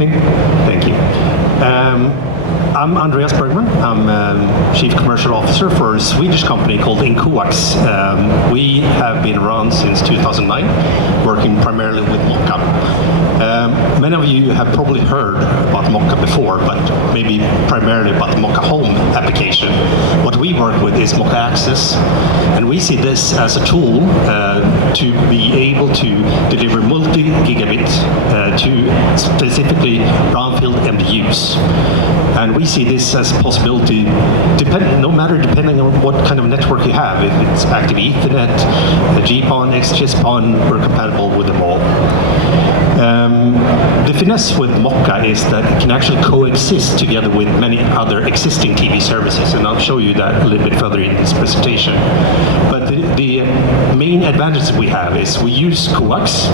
presenting. Thank you. I'm Andreas Bergman. I'm Chief Commercial Officer for a Swedish company called InCoax. We have been around since 2009, working primarily with Mokka. Many of you have probably heard about Mokka before, but maybe primarily about the Mokka Home application. What we work with is Mokka Access, and we see this as a tool to be able to deliver multi-gigabit to specifically brownfield MDUs. And we see this as a possibility, depending on what kind of network you have. If it's active Ethernet, GPON, XGS-PON, we're compatible with them all. The finesse with Mokka is that it can actually coexist together with many other existing TV services, and I'll show you that a little bit further in this presentation. But the main advantage we have is we use coax,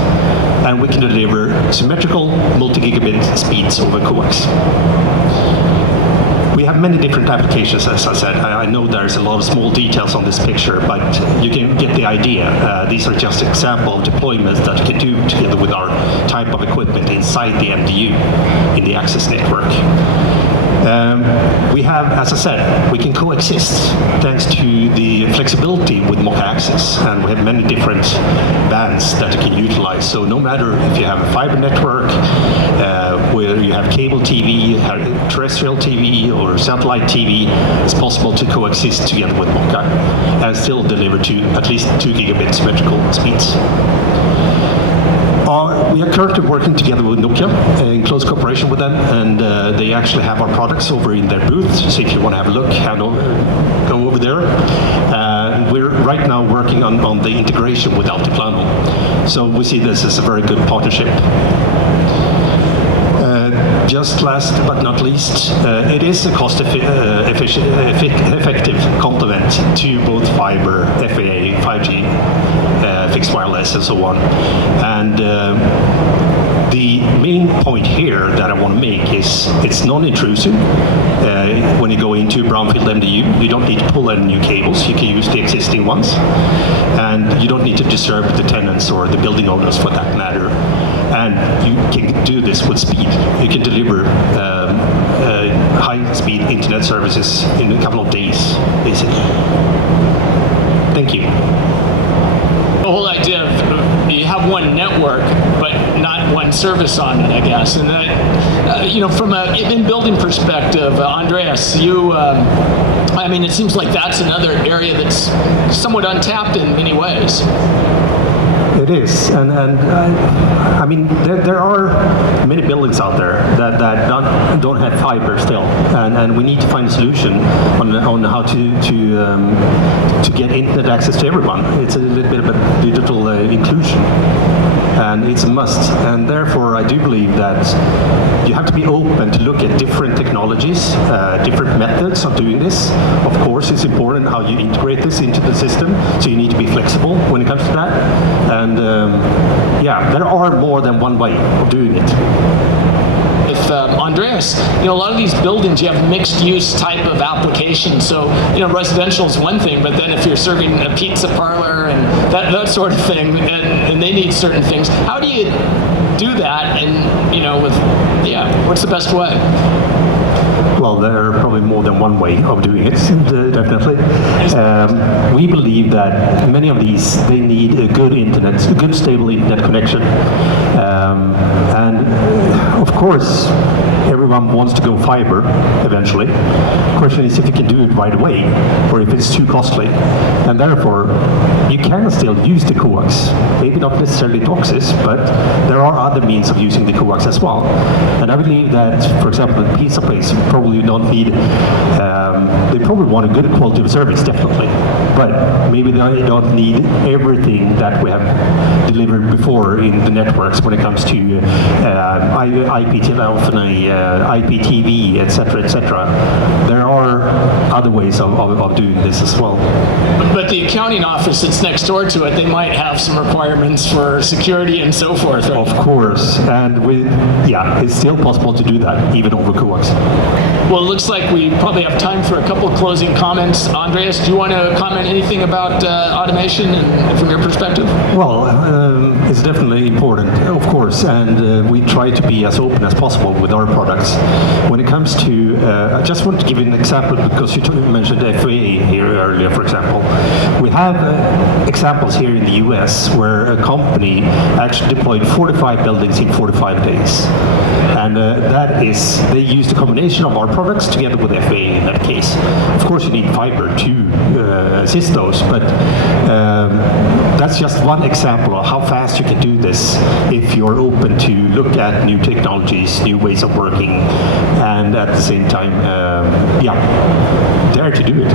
and we can deliver symmetrical multi-gigabit speeds over coax. We have many different applications, as I said. I know there's a lot of small details on this picture, but you can get the idea. These are just example deployments that you can do together with our type of equipment inside the MDU in the access network. We have, as I said, we can coexist thanks to the flexibility with Mokka Access, and we have many different bands that you can utilize. So no matter if you have a fiber network, whether you have cable TV, terrestrial TV, or satellite TV, it's possible to coexist together with Mokka and still deliver to at least 2 gigabit symmetrical speeds. We are currently working together with Nokia in close cooperation with them, and they actually have our products over in their booth, so if you want to have a look, go over there. We're right now working on the integration with Altiplano, so we see this as a very good partnership. Just last but not least, it is a cost-effective complement to both fiber, FAA, 5G, fixed wireless, and so on. And the main point here that I want to make is it's non-intrusive. When you go into brownfield MDU, you don't need to pull any new cables. You can use the existing ones. And you don't need to disturb the tenants or the building owners for that matter. And you can do this with speed. You can deliver high-speed internet services in a couple of days, basically. Thank you. The whole idea of you have one network, but not one service on it, I guess. And that, from a in-building perspective, Andreas, I mean, it seems like that's another area that's somewhat untapped in many ways. It is, and I mean, there are many buildings out there that don't have fiber still, and we need to find a solution on how to get internet access to everyone. It's a little bit of a digital inclusion, and it's a must. And therefore, I do believe that you have to be open to look at different technologies, different methods of doing this. Of course, it's important how you integrate this into the system, so you need to be flexible when it comes to that. And yeah, there are more than one way of doing it. If Andreas, a lot of these buildings, you have mixed-use type of applications. So, residential is one thing, but then if you're serving a pizza parlor and that sort of thing, and they need certain things, how do you do that? And what's the best way? Well, there are probably more than one way of doing it, definitely. We believe that many of these, they need a good internet, a good stable internet connection. And of course, everyone wants to go fiber eventually. The question is if you can do it right away, or if it's too costly. And therefore, you can still use the coax. Maybe not necessarily DOCSIS, but there are other means of using the coax as well. And I believe that, for example, the pizza place probably don't need, they probably want a good quality of service, definitely. But maybe they don't need everything that we have delivered before in the networks when it comes to IP telephony, IPTV, etc., etc. There are other ways of doing this as well. But the accounting office that's next door to it, they might have some requirements for security and so forth, right? Of course, and it's still possible to do that, even over coax. Well, it looks like we probably have time for a couple of closing comments. Andreas, do you want to comment anything about automation and from your perspective? Well, It's definitely important, of course, and we try to be as open as possible with our products. When it comes to, I just want to give you an example because you mentioned FAA here earlier, for example. We have examples here in the US where a company actually deployed 45 buildings in 45 days. And that is, they used a combination of our products together with FAA in that case. Of course, you need fiber to assist those, but that's just one example of how fast you can do this if you're open to look at new technologies, new ways of working, and at the same time, dare to do it.